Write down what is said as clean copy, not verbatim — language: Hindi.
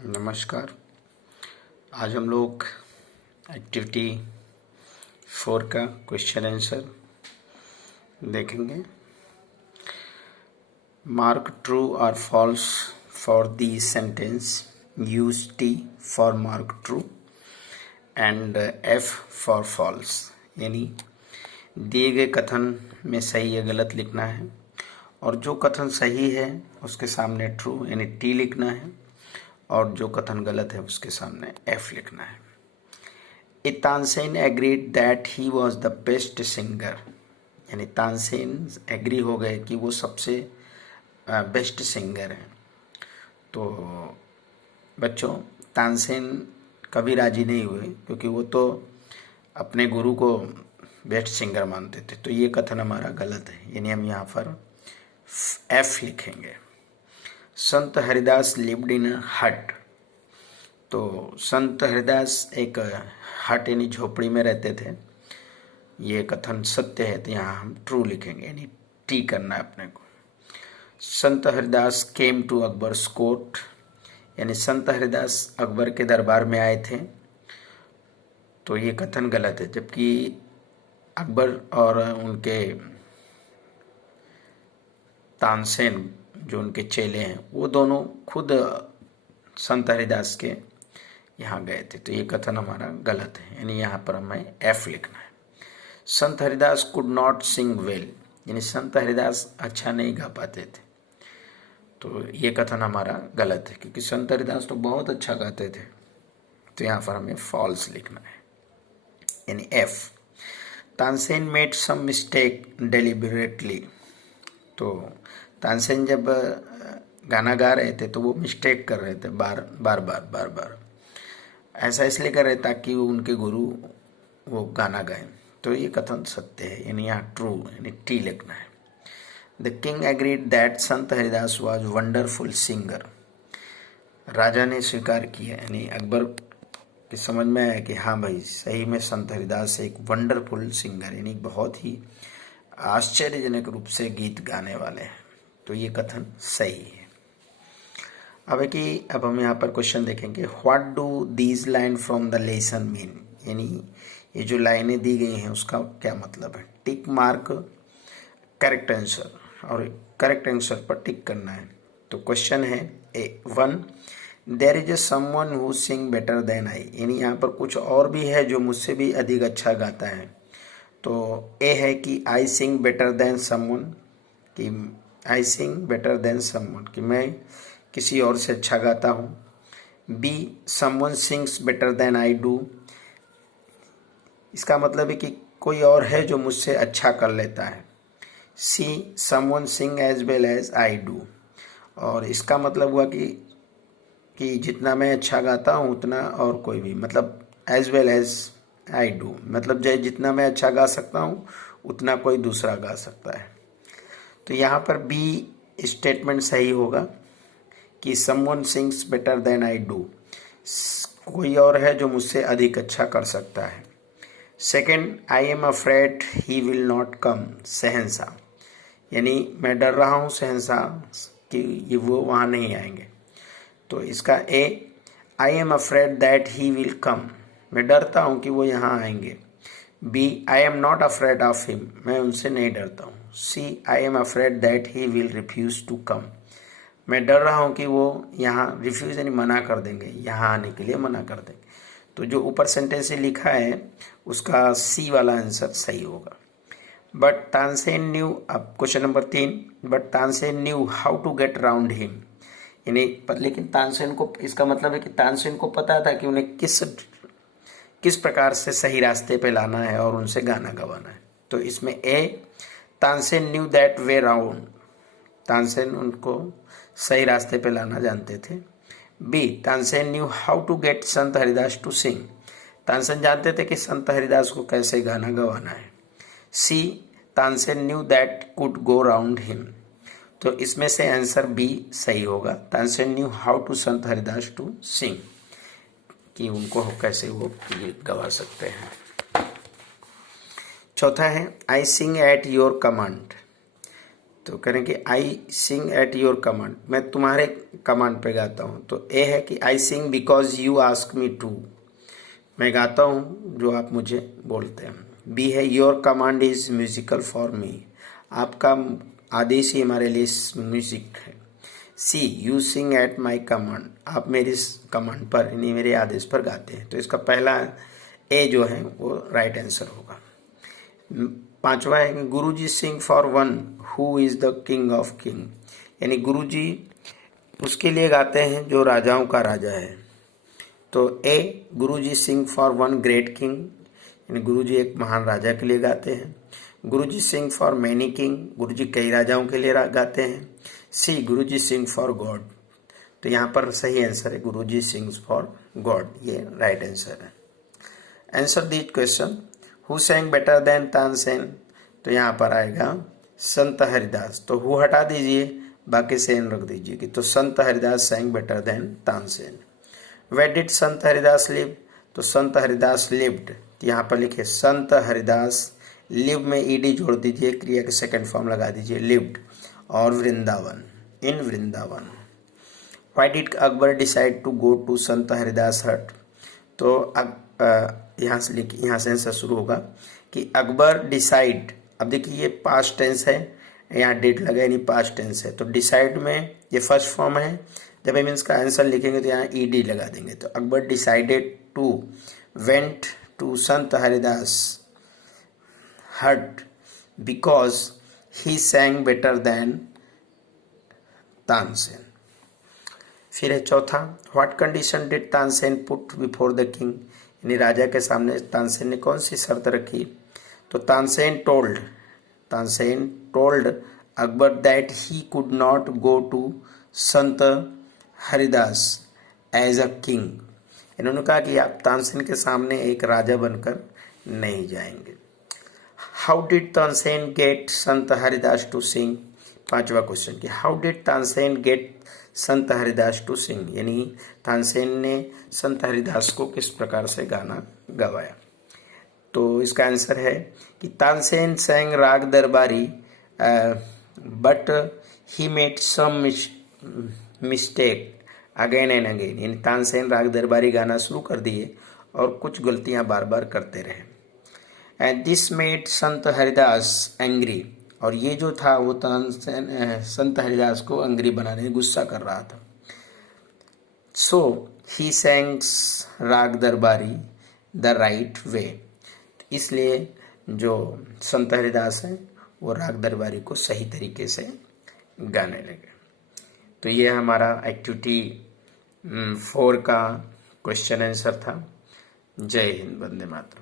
नमस्कार। आज हम लोग एक्टिविटी 4 का क्वेश्चन आंसर देखेंगे। मार्क ट्रू और false for the sentence, use T for mark true and F for false. यानी दिए गए कथन में सही या गलत लिखना है और जो कथन सही है उसके सामने ट्रू यानी टी लिखना है और जो कथन गलत है उसके सामने एफ लिखना है। Tansen agreed that he was the best singer, यानी तानसेन एग्री हो गए कि वो सबसे बेस्ट सिंगर हैं। तो बच्चों, तानसेन कभी राजी नहीं हुए क्योंकि वो तो अपने गुरु को बेस्ट सिंगर मानते थे। तो ये कथन हमारा गलत है, यानी हम यहाँ पर एफ लिखेंगे। संत हरिदास लिव्ड इन अ हट। तो संत हरिदास एक हट यानी झोपड़ी में रहते थे, ये कथन सत्य है, तो यहाँ हम ट्रू लिखेंगे, यानी टी करना है अपने को। Sant Haridas came to Akbar's court, यानी संत हरिदास अकबर के दरबार में आए थे, तो ये कथन गलत है। जबकि अकबर और उनके तानसेन जो उनके चेले हैं वो दोनों खुद संत हरिदास के यहाँ गए थे, तो ये कथन हमारा गलत है, यानी यहाँ पर हमें एफ लिखना है। संत Haridas could not Singh well, यानी संत हरिदास अच्छा नहीं गा पाते थे, तो ये कथन हमारा गलत है क्योंकि संत हरिदास तो बहुत अच्छा गाते थे, तो यहाँ पर हमें फॉल्स लिखना है, यानी F. Tansen made some mistake deliberately. तो तानसेन जब गाना गा रहे थे तो वो मिस्टेक कर रहे थे बार बार। ऐसा इसलिए कर रहे ताकि वो उनके गुरु वो गाना गाएं, तो ये कथन सत्य है, यानी यहाँ ट्रू यानी टी लिखना है। The king agreed that Sant Haridas was wonderful singer. राजा ने स्वीकार किया, यानी अकबर की समझ में आया कि हाँ भाई, सही में संत हरिदास एक वंडरफुल सिंगर यानी बहुत ही आश्चर्यजनक रूप से गीत गाने वाले हैं, तो ये कथन सही है। अब हम यहाँ पर क्वेश्चन देखेंगे। What do these line from the lesson mean, यानी ये जो लाइनें दी गई हैं उसका क्या मतलब है। टिक मार्क करेक्ट आंसर, और करेक्ट आंसर पर टिक करना है। तो क्वेश्चन है A1, there is a someone who sing better than I, यानी यहाँ पर कुछ और भी है जो मुझसे भी अधिक अच्छा गाता है। तो ए है कि I sing better than someone, कि I sing better than someone, कि मैं किसी और से अच्छा गाता हूँ। B, someone sings better than I do, इसका मतलब है कि कोई और है जो मुझसे अच्छा कर लेता है। C, someone sing as well as I do, और इसका मतलब हुआ कि जितना मैं अच्छा गाता हूँ उतना और कोई भी, मतलब as well as I do, मतलब जितना मैं अच्छा गा सकता हूँ उतना कोई दूसरा गा सकता है। तो यहाँ पर बी स्टेटमेंट सही होगा कि someone sings better than I do, कोई और है जो मुझसे अधिक अच्छा कर सकता है। Second, I am afraid he will not come, शहंशाह, यानी मैं डर रहा हूँ शहंशाह कि वो वहाँ नहीं आएंगे, तो इसका A, I am afraid that he will come, मैं डरता हूँ कि वो यहाँ आएंगे। B, I am not afraid of him, मैं उनसे नहीं डरता हूँ। C, I am afraid that he will refuse to come, मैं डर रहा हूँ कि वो यहाँ रिफ्यूज यानी मना कर देंगे, यहाँ आने के लिए मना कर देंगे। तो जो ऊपर सेंटेंस से लिखा है उसका सी वाला आंसर सही होगा। बट तानसेन न्यू, अब question number 3, but Tansen knew how to get around him, यानी लेकिन तानसेन को, इसका मतलब है कि तानसेन को पता था कि उन्हें किस प्रकार से सही रास्ते पे लाना है और उनसे गाना गवाना है। तो इसमें A, Tansen knew that way round, Tansen उनको सही रास्ते पे लाना जानते थे। B, Tansen knew how to get Sant Haridas to sing, Tansen जानते थे कि संत हरिदास को कैसे गाना गवाना है। C, Tansen knew that could go round him, तो इसमें से आंसर बी सही होगा, Tansen knew how to Sant Haridas to sing, कि उनको कैसे वो गीत गवा सकते हैं। चौथा है आई सिंग एट योर कमांड, तो करें कि I Singh at your command, मैं तुम्हारे कमांड पे गाता हूँ। तो ए है कि I sing because you ask me to, मैं गाता हूँ जो आप मुझे बोलते हैं। बी है your command is musical for me, आपका आदेश ही हमारे लिए म्यूजिक है। C you sing at my command, आप मेरे कमांड पर यानी मेरे आदेश पर गाते हैं। तो इसका पहला ए जो है वो राइट आंसर होगा। पांचवा है Guruji sing for one who is the king of king, यानी गुरुजी उसके लिए गाते हैं जो राजाओं का राजा है। तो A Guruji sing for one great king, यानी गुरुजी एक महान राजा के लिए गाते हैं। Guruji sing for many king, गुरुजी कई राजाओं के लिए गाते हैं। सी गुरुजी सिंग फॉर गॉड, तो यहाँ पर सही आंसर है गुरुजी सिंग्स फॉर गॉड, ये राइट आंसर है। Answer this question, who सैंग better than Tansen, तो यहाँ पर आएगा संत हरिदास। तो हु हटा दीजिए, बाकी सेन रख दीजिए कि तो Sant Haridas sang better than Tansen. Where did Sant Haridas live, तो संत हरिदास लिव्ड, तो यहाँ पर लिखे संत हरिदास, लिव में ईडी जोड़ दीजिए, क्रिया के सेकंड फॉर्म लगा दीजिए लिव्ड, और Vrindavan, in Vrindavan. Why did Akbar decide to go to Sant Haridas हट, तो यहाँ से आंसर शुरू होगा कि अकबर डिसाइड, अब देखिए ये पास्ट टेंस है, यहाँ डिड लगा यानी पास्ट टेंस है, तो डिसाइड में ये फर्स्ट फॉर्म है, जब हम इसका आंसर लिखेंगे तो यहाँ ईडी लगा देंगे। तो Akbar decided to went to Sant Haridas hut because he sang better than Tansen. फिर है चौथा, what condition did Tansen put before the king, यानी राजा के सामने तानसेन ने कौन सी शर्त रखी। तो Tansen told Akbar that he could not go to Sant Haridas as a king, इन्होंने कहा कि आप तानसेन के सामने एक राजा बनकर नहीं जाएंगे। How did Tansen gate Sant Haridas to sing, पांचवा क्वेश्चन कि how did Tansen gate Sant Haridas to sing, यानी तानसेन ने संत हरिदास को किस प्रकार से गाना गवाया। तो इसका आंसर है कि Tansen sang raag Darbari but he made some mistake again and again, यानी तानसेन राग दरबारी गाना शुरू कर दिए और कुछ गलतियां बार बार करते रहे। And this made Sant Haridas angry, और ये जो था वो तानसेन संत हरिदास को एंग्री बनाने गुस्सा कर रहा था। सो ही सैंग्स राग दरबारी द राइट वे, इसलिए जो संत हरिदास हैं वो राग दरबारी को सही तरीके से गाने लगे। तो ये हमारा एक्टिविटी 4 का क्वेश्चन आंसर था। जय हिंद, वंदे मातरम।